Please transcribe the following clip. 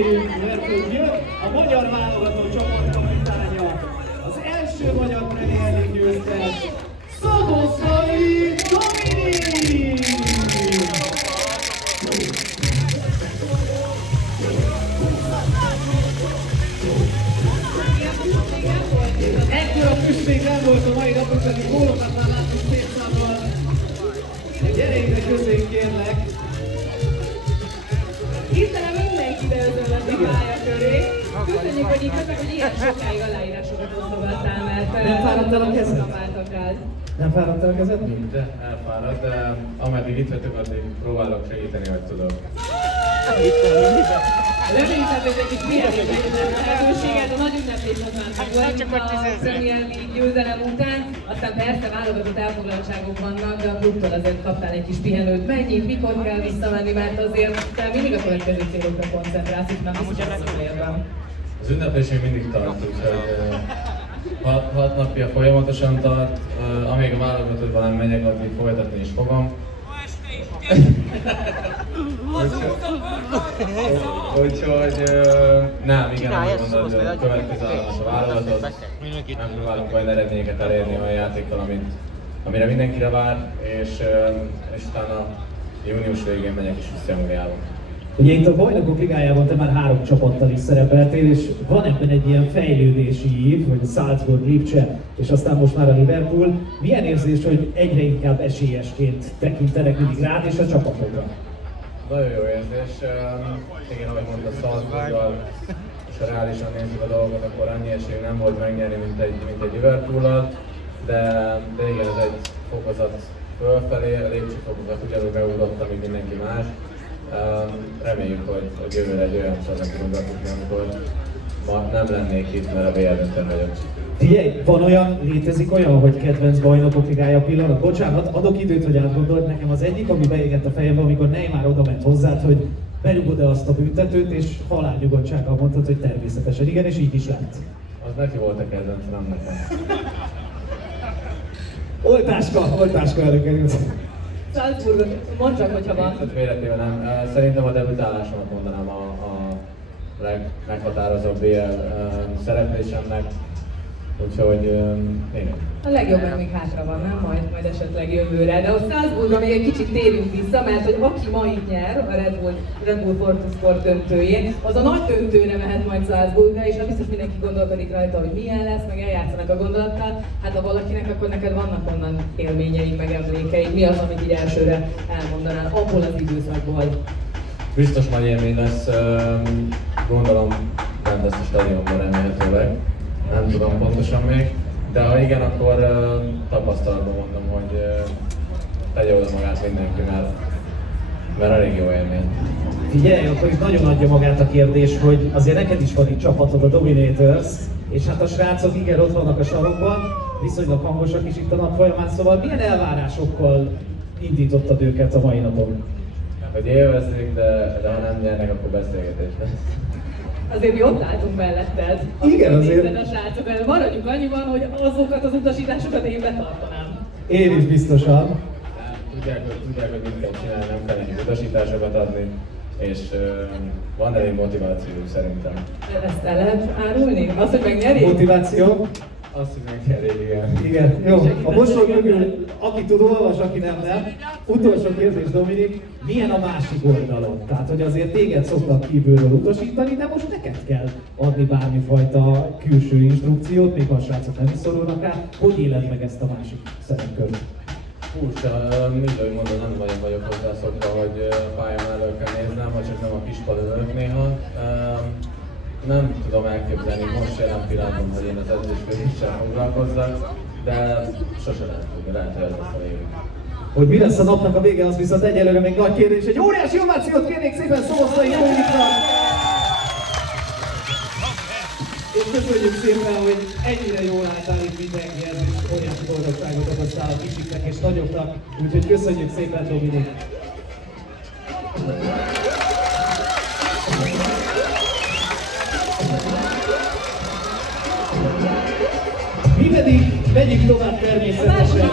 Mert hogy jön a magyar válogatott csoportkapitánya, az első magyar Premier League győztes, Szoboszlai Dominik! Ekkora füstség nem volt a mai napon, pedig gólokat már láttunk szép számban. Gyere ide közénk, kérlek! Hirtelen mindenki beözöllött a pálya köré. Köszönjük, hogy itt voltak, hogy ilyen sokáig aláírásokat osztogattál, mert nem fáradtál a kezed? Nem fáradtál a kezed? De elfáradt, de ameddig itt vettük, addig próbálok segíteni, hogy tudok. Remélem, hogy egy kis lehetőséget, a nagy ünneplés az már megvolt a Premier League győzelem után. Aztán persze válogatott elfoglaltságok vannak, de a klubtól azért kaptál egy kis pihenőt. Mennyit, mikor kell visszamenni, mert azért te mindig a következő célokra koncentrálsz, itt nem biztos az élben. Az ünneplés még mindig tart, úgyhogy 6 napja folyamatosan tart. Amíg a válogatottban nem megyek, addig folytatni is fogom. Úgyhogy nem, igen, ahogy mondod, a következő állomás a válogatott. Megpróbálunk majd eredményeket elérni olyan játékkal, amire mindenkire vár, és utána június végén megyek is vissza Angliába. Ugye itt a Bajnokok Ligájában te már 3 csapattal is szerepeltél, és van ebben egy ilyen fejlődési ív, hogy a Salzburg, Lipcse, és aztán most már a Liverpool. Milyen érzés, hogy egyre inkább esélyesként tekintenek mindig rád és a csapatodra? Nagyon jó érzés. Igen, ahogy mondta, Salzburggal, és ha reálisan nézzük a dolgot, akkor annyi esély nem volt megnyerni, mint egy Liverpool-al, de igen, ez egy fokozat fölfelé, a lépcsőfokozat ugyanúgy beugrottam, mint mindenki más. Reméljük, hogy jövőre egy olyan sorra tudunk befutni, amikor ma nem lennék itt, mert a BL döntőn vagyok. Figyelj, létezik olyan, hogy kedvenc Bajnokok Ligája pillanat? Bocsánat, adok időt, hogy átgondold. Nekem az egyik, ami beégett a fejembe, amikor Neymar oda ment hozzád, hogy berúgod-e azt a büntetőt, és halálnyugodtsággal mondtad, hogy természetesen igen, és így is lett. Az neki volt a kedvenc, nem nekem. Oltáska előkerült. Salzburgot, mondd csak, hogyha van. Véletlenül nem. Szerintem a debütálásomat mondanám a legmeghatározóbb BL szereplésemnek. Úgyhogy igen. A legjobb még hátra van, nem? Majd esetleg jövőre. De a Salzburgra még egy kicsit térjünk vissza, mert hogy aki ma itt nyer a Red Bull Fortum Sport döntőjén, az a nagy döntőre mehet majd Salzburgra, és biztos mindenki gondolkodik rajta, hogy milyen lesz, meg eljátszanak a gondolattal. Hát ha valakinek, akkor neked vannak onnan élményeid, meg emlékeid. Mi az, amit így elsőre elmondanál abból az időszakból? Biztos nagy élmény lesz, gondolom bent lesz a stadionban remélhetőleg. Nem tudom pontosan még, de ha igen, akkor tapasztalatban mondom, hogy tegye oda magát mindenki, mert elég jó élmény. Figyelj, akkor itt nagyon adja magát a kérdés, hogy azért neked is van itt csapatod, a Dominators, és hát a srácok igen ott vannak a sarokban, viszonylag hangosak is itt a nap folyamán, szóval milyen elvárásokkal indítottad őket a mai napon? Hogy élvezzék, de ha nem nyernek, akkor beszélgetés lesz. Azért mi ott álltunk melletted. Igen, azért. A srácok, maradjunk annyiban, hogy azokat az utasításokat én betartanám. Én is biztosan. Tudják, hogy mit kell csinálni, nem kell nekik utasításokat adni, és van elég motivációjuk szerintem. Ezt el lehet árulni? Azt, hogy megnyeri? Motiváció? Azt, hogy megnyeri, igen. Igen, jó. A mosoly mögül, aki tud, olvas, aki nem. Utolsó kérdés, Dominik, milyen a másik oldalon? Tehát, hogy azért téged szoktak kívülről utasítani, de most neked kell adni bármifajta külső instrukciót, még ha a srácok nem is szorulnak rá. Hogy éled meg ezt a másik szerepkört? Mindegy mondom, nem vagyok hozzászokva, hogy pályán elő kell néznem, vagy csak nem a kispad ülök néha. Nem tudom elképzelni most jelen pillanatban, hogy én az edzésfőzéssel foglalkozzak, de sose lehet tudni, lehet, hogy ez lesz a végén. Hogy mi lesz a napnak a vége, az viszont egyelőre még nagy kérdés. Egy óriási ovációt kérnék szépen Szoboszlai Dominikra! És köszönjük szépen, hogy ennyire jól álltál itt mindenkihez, és óriási boldogságot okoztál a kisiknek és nagyoknak. Úgyhogy köszönjük szépen, Dominik! Mi pedig megyünk tovább természetesen.